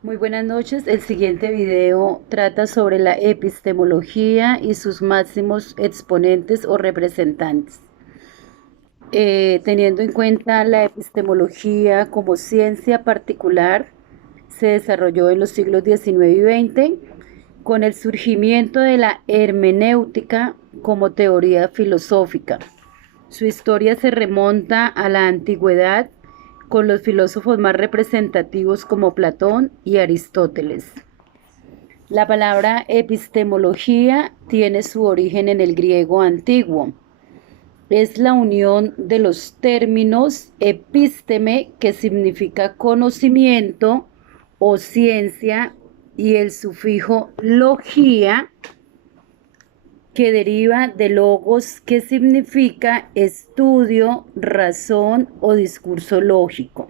Muy buenas noches. El siguiente video trata sobre la epistemología y sus máximos exponentes o representantes. Teniendo en cuenta la epistemología como ciencia particular, se desarrolló en los siglos XIX y XX con el surgimiento de la hermenéutica como teoría filosófica. Su historia se remonta a la antigüedad con los filósofos más representativos como Platón y Aristóteles. La palabra epistemología tiene su origen en el griego antiguo. Es la unión de los términos episteme, que significa conocimiento o ciencia, y el sufijo logía, que deriva de logos, que significa estudio, razón o discurso lógico.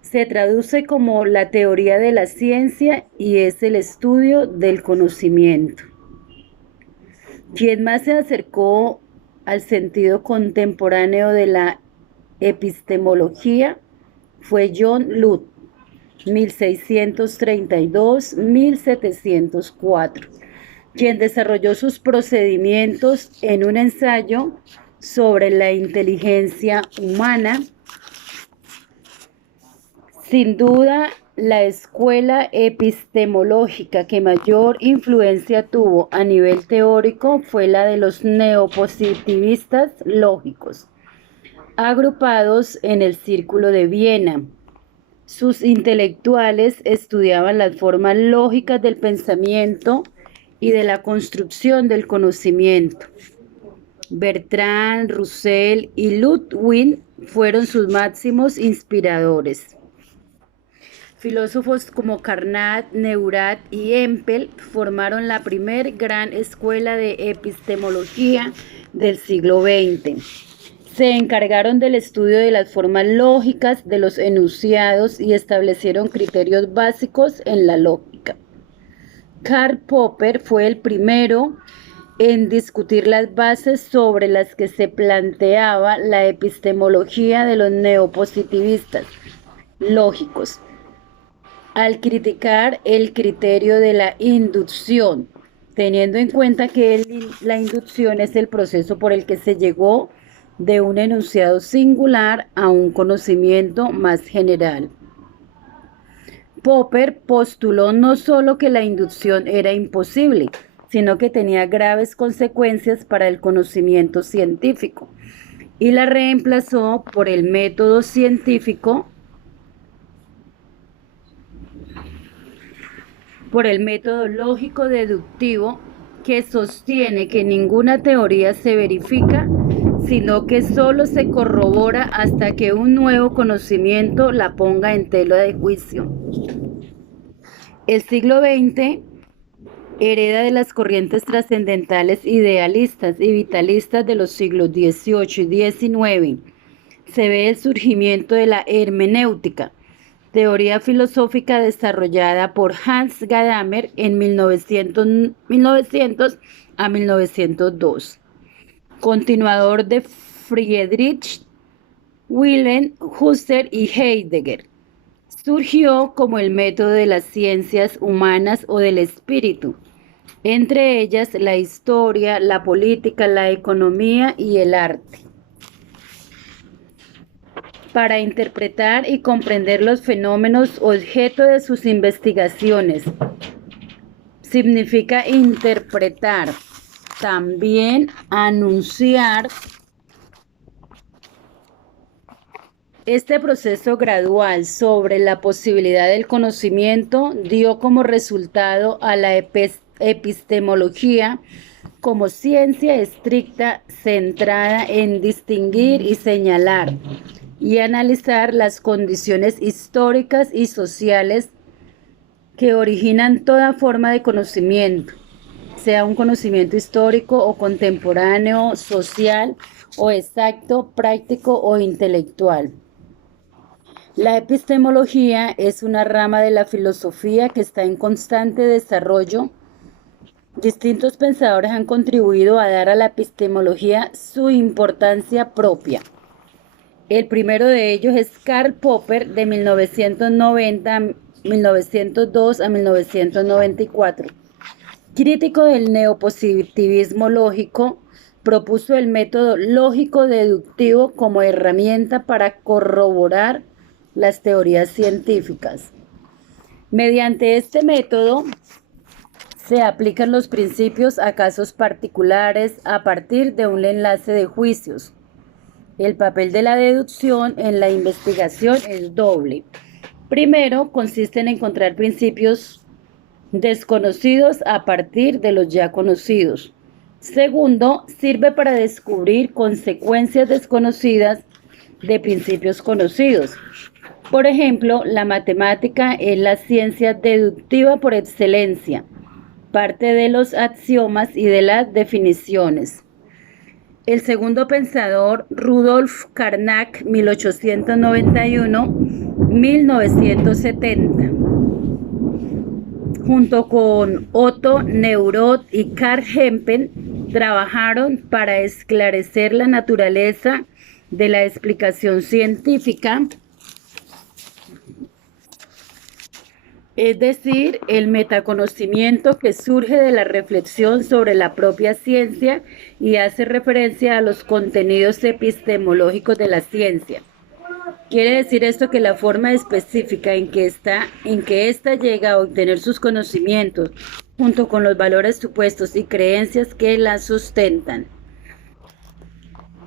Se traduce como la teoría de la ciencia y es el estudio del conocimiento. Quien más se acercó al sentido contemporáneo de la epistemología fue John Locke, 1632-1704, quien desarrolló sus procedimientos en un ensayo sobre la inteligencia humana. Sin duda, la escuela epistemológica que mayor influencia tuvo a nivel teórico fue la de los neopositivistas lógicos, agrupados en el Círculo de Viena. Sus intelectuales estudiaban las formas lógicas del pensamiento y de la construcción del conocimiento. Bertrand Russell y Ludwig fueron sus máximos inspiradores. Filósofos como Carnot, Neurath y Hempel formaron la primer gran escuela de epistemología del siglo XX. Se encargaron del estudio de las formas lógicas de los enunciados y establecieron criterios básicos en la lógica. Karl Popper fue el primero en discutir las bases sobre las que se planteaba la epistemología de los neopositivistas lógicos, al criticar el criterio de la inducción, teniendo en cuenta que la inducción es el proceso por el que se llegó de un enunciado singular a un conocimiento más general. Popper postuló no solo que la inducción era imposible, sino que tenía graves consecuencias para el conocimiento científico, y la reemplazó por el método científico, por el método lógico deductivo, que sostiene que ninguna teoría se verifica, sino que solo se corrobora hasta que un nuevo conocimiento la ponga en tela de juicio. El siglo XX hereda de las corrientes trascendentales idealistas y vitalistas de los siglos XVIII y XIX. Se ve el surgimiento de la hermenéutica, teoría filosófica desarrollada por Hans Gadamer en 1900 a 1902, continuador de Friedrich Wilhelm Husserl y Heidegger. Surgió como el método de las ciencias humanas o del espíritu, entre ellas la historia, la política, la economía y el arte, para interpretar y comprender los fenómenos objeto de sus investigaciones. Significa interpretar, también anunciar. Este proceso gradual sobre la posibilidad del conocimiento dio como resultado a la epistemología como ciencia estricta centrada en distinguir y señalar y analizar las condiciones históricas y sociales que originan toda forma de conocimiento, sea un conocimiento histórico o contemporáneo, social o exacto, práctico o intelectual. La epistemología es una rama de la filosofía que está en constante desarrollo. Distintos pensadores han contribuido a dar a la epistemología su importancia propia. El primero de ellos es Karl Popper, de 1990 1902 a 1994. Crítico del neopositivismo lógico, propuso el método lógico-deductivo como herramienta para corroborar las teorías científicas. Mediante este método se aplican los principios a casos particulares a partir de un enlace de juicios. El papel de la deducción en la investigación es doble. Primero, consiste en encontrar principios desconocidos a partir de los ya conocidos. Segundo, sirve para descubrir consecuencias desconocidas de principios conocidos. Por ejemplo, la matemática es la ciencia deductiva por excelencia, parte de los axiomas y de las definiciones. El segundo pensador, Rudolf Carnap, 1891-1970, junto con Otto Neurath y Karl Hempel, trabajaron para esclarecer la naturaleza de la explicación científica, es decir, el metaconocimiento que surge de la reflexión sobre la propia ciencia y hace referencia a los contenidos epistemológicos de la ciencia. Quiere decir esto que la forma específica en que ésta llega a obtener sus conocimientos, junto con los valores supuestos y creencias que la sustentan.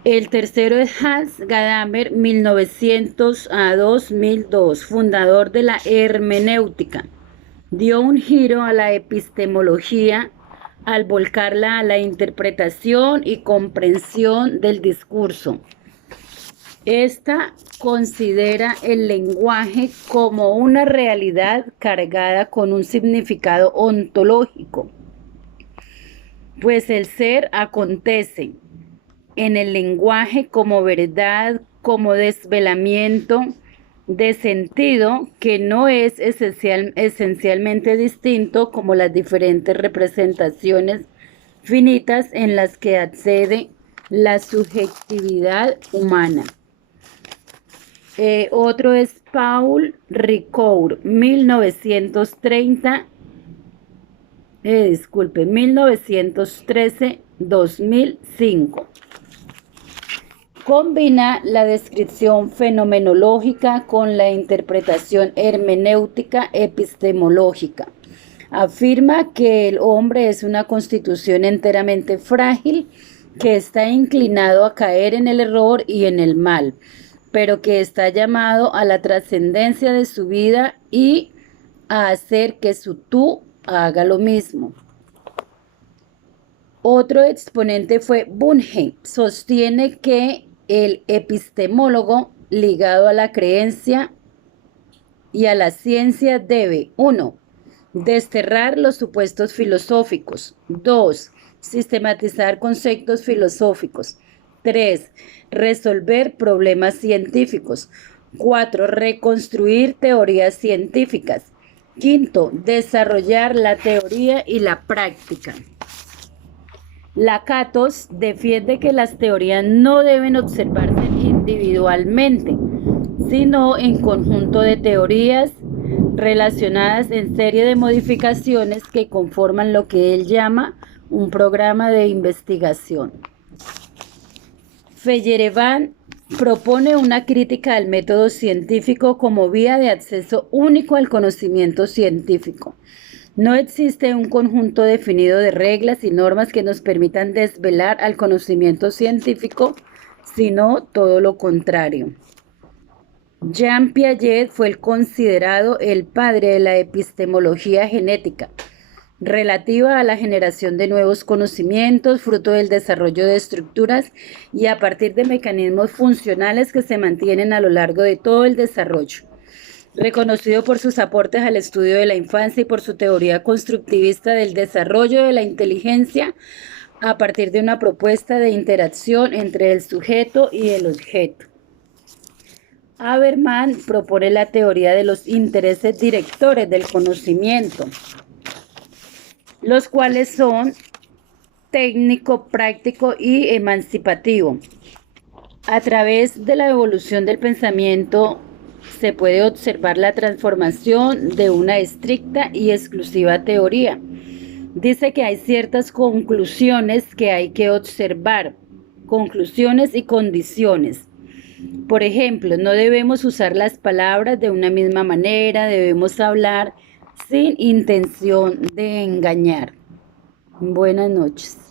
El tercero es Hans Gadamer, 1900 a 2002, fundador de la hermenéutica. Dio un giro a la epistemología al volcarla a la interpretación y comprensión del discurso. Esta considera el lenguaje como una realidad cargada con un significado ontológico, pues el ser acontece en el lenguaje como verdad, como desvelamiento de sentido que no es esencialmente distinto como las diferentes representaciones finitas en las que accede la subjetividad humana. Otro es Paul Ricoeur, 1913-2005. Combina la descripción fenomenológica con la interpretación hermenéutica epistemológica. Afirma que el hombre es una constitución enteramente frágil, que está inclinado a caer en el error y en el mal, pero que está llamado a la trascendencia de su vida y a hacer que su tú haga lo mismo. Otro exponente fue Bunge. Sostiene que el epistemólogo ligado a la creencia y a la ciencia debe 1. Desterrar los supuestos filosóficos. 2. Sistematizar conceptos filosóficos. 3. Resolver problemas científicos. 4. Reconstruir teorías científicas. 5. Desarrollar la teoría y la práctica. Lakatos defiende que las teorías no deben observarse individualmente, sino en conjunto de teorías relacionadas en serie de modificaciones que conforman lo que él llama un programa de investigación. Feyerabend propone una crítica al método científico como vía de acceso único al conocimiento científico. No existe un conjunto definido de reglas y normas que nos permitan desvelar al conocimiento científico, sino todo lo contrario. Jean Piaget fue considerado el padre de la epistemología genética, relativa a la generación de nuevos conocimientos, fruto del desarrollo de estructuras y a partir de mecanismos funcionales que se mantienen a lo largo de todo el desarrollo. Reconocido por sus aportes al estudio de la infancia y por su teoría constructivista del desarrollo de la inteligencia a partir de una propuesta de interacción entre el sujeto y el objeto. Habermas propone la teoría de los intereses directores del conocimiento, los cuales son técnico, práctico y emancipativo. A través de la evolución del pensamiento se puede observar la transformación de una estricta y exclusiva teoría. Dice que hay ciertas conclusiones que hay que observar, conclusiones y condiciones. Por ejemplo, no debemos usar las palabras de una misma manera, debemos hablar sin intención de engañar. Buenas noches.